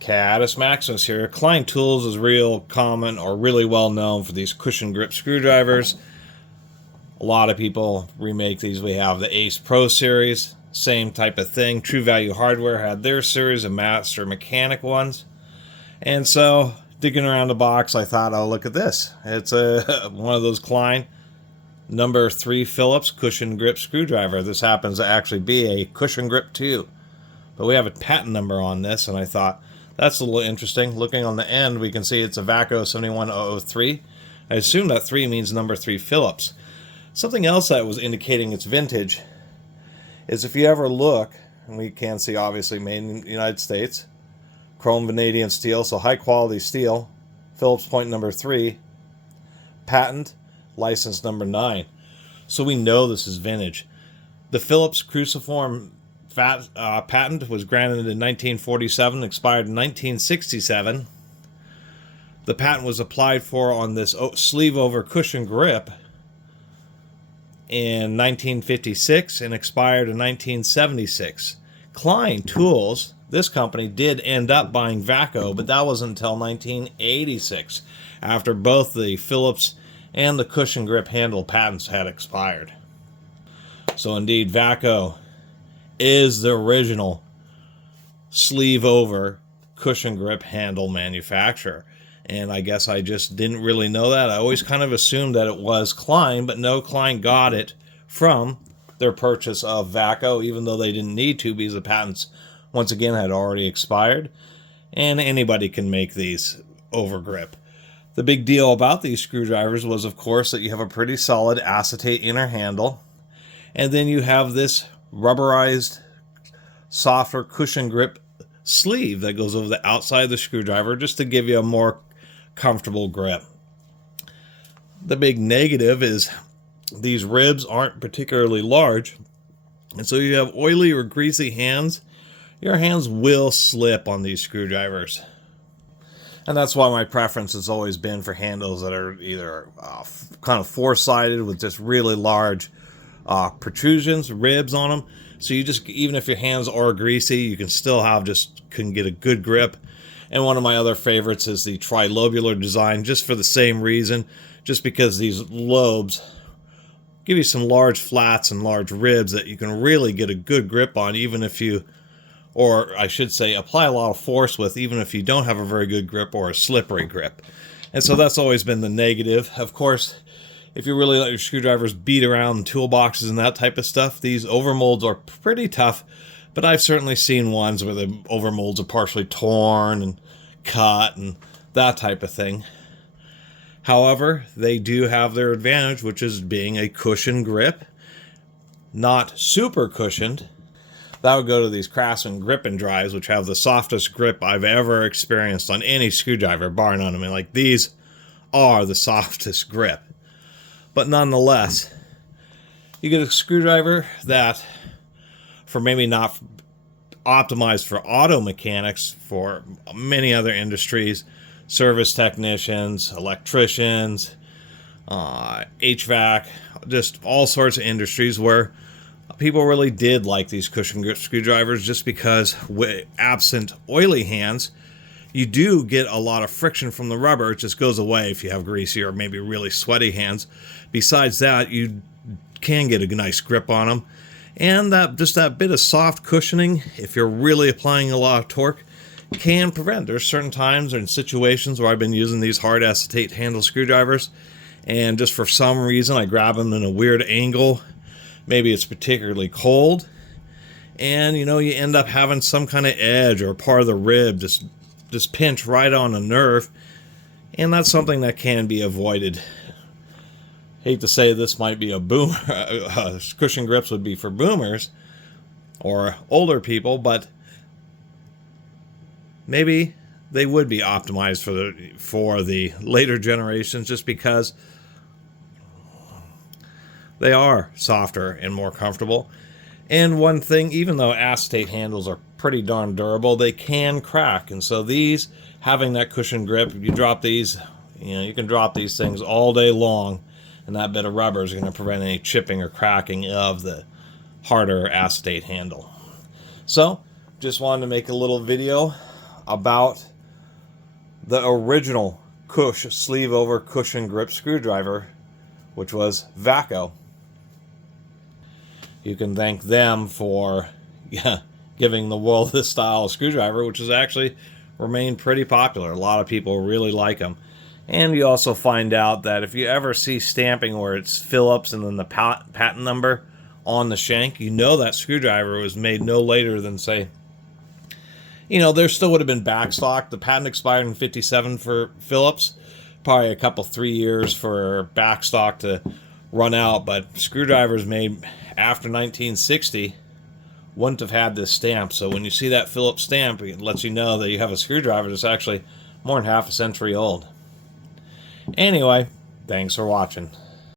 Catus Maximus here. Klein Tools is real common or really well known for these cushion grip screwdrivers. A lot of people remake these. We have the Ace Pro series, same type of thing. True Value Hardware had their series of master mechanic ones. And so, digging around the box, I thought, oh, look at this. It's one of those Klein number 3 Phillips cushion grip screwdriver. This happens to actually be a cushion grip too. But we have a patent number on this, and I thought, that's a little interesting. Looking on the end, we can see it's a Vaco 71003. I assume that 3 means number 3 Phillips. Something else that was indicating its vintage is if you ever look, and we can see obviously made in the United States, chrome vanadium steel, so high quality steel, Phillips point number 3, patent, license number 9. So we know this is vintage. The Phillips cruciform patent was granted in 1947, expired in 1967. The patent was applied for on this sleeve over cushion grip in 1956 and expired in 1976. Klein Tools, this company, did end up buying Vaco, but that wasn't until 1986, after both the Phillips and the cushion grip handle patents had expired. So indeed, Vaco is the original sleeve over cushion grip handle manufacturer. And I guess I just didn't really know that. I always kind of assumed that it was Klein, but no, Klein got it from their purchase of Vaco, even though they didn't need to because the patents, once again, had already expired. And anybody can make these over grip. The big deal about these screwdrivers was, of course, that you have a pretty solid acetate inner handle. And then you have this rubberized, softer cushion grip sleeve that goes over the outside of the screwdriver just to give you a more comfortable grip. The big negative is these ribs aren't particularly large, and so you have oily or greasy hands. Your hands will slip on these screwdrivers. And that's why my preference has always been for handles that are either kind of four-sided with just really large protrusions, ribs on them. So you just, even if your hands are greasy, you can still can get a good grip. And one of my other favorites is the trilobular design, just for the same reason, just because these lobes give you some large flats and large ribs that you can really get a good grip on, even if you, or I should say, apply a lot of force with, even if you don't have a very good grip or a slippery grip. And so that's always been the negative. Of course, if you really let your screwdrivers beat around toolboxes and that type of stuff, these overmolds are pretty tough, but I've certainly seen ones where the overmolds are partially torn and cut and that type of thing. However, they do have their advantage, which is being a cushion grip, not super cushioned. That would go to these Craftsman grip and drives, which have the softest grip I've ever experienced on any screwdriver, bar none. I mean, like, these are the softest grip. But nonetheless, you get a screwdriver that, for maybe not optimized for auto mechanics, for many other industries, service technicians, electricians, HVAC, just all sorts of industries where people really did like these cushion grip screwdrivers, just because absent oily hands, you do get a lot of friction from the rubber. It just goes away if you have greasy or maybe really sweaty hands. Besides that, you can get a nice grip on them. And that bit of soft cushioning, if you're really applying a lot of torque, can prevent. There's certain times or in situations where I've been using these hard acetate handle screwdrivers, and just for some reason I grab them in a weird angle. Maybe it's particularly cold, and you end up having some kind of edge or part of the rib just pinch right on a nerve, and that's something that can be avoided. Hate to say this might be a boomer, cushion grips would be for boomers or older people, but maybe they would be optimized for the later generations, just because they are softer and more comfortable. And one thing, even though acetate handles are pretty darn durable, they can crack. And so these, having that cushion grip, if you drop these, you can drop these things all day long, and that bit of rubber is going to prevent any chipping or cracking of the harder acetate handle. So, just wanted to make a little video about the original sleeve over cushion grip screwdriver, which was Vaco. You can thank them for giving the world this style of screwdriver, which has actually remained pretty popular. A lot of people really like them. And you also find out that if you ever see stamping where it's Phillips and then the patent number on the shank, you know that screwdriver was made no later than, say, there still would have been backstock. The patent expired in 57 for Phillips. Probably a couple, 3 years for backstock to run out. But screwdrivers made after 1960 wouldn't have had this stamp. So when you see that Phillips stamp, it lets you know that you have a screwdriver that's actually more than half a century old. Anyway, thanks for watching.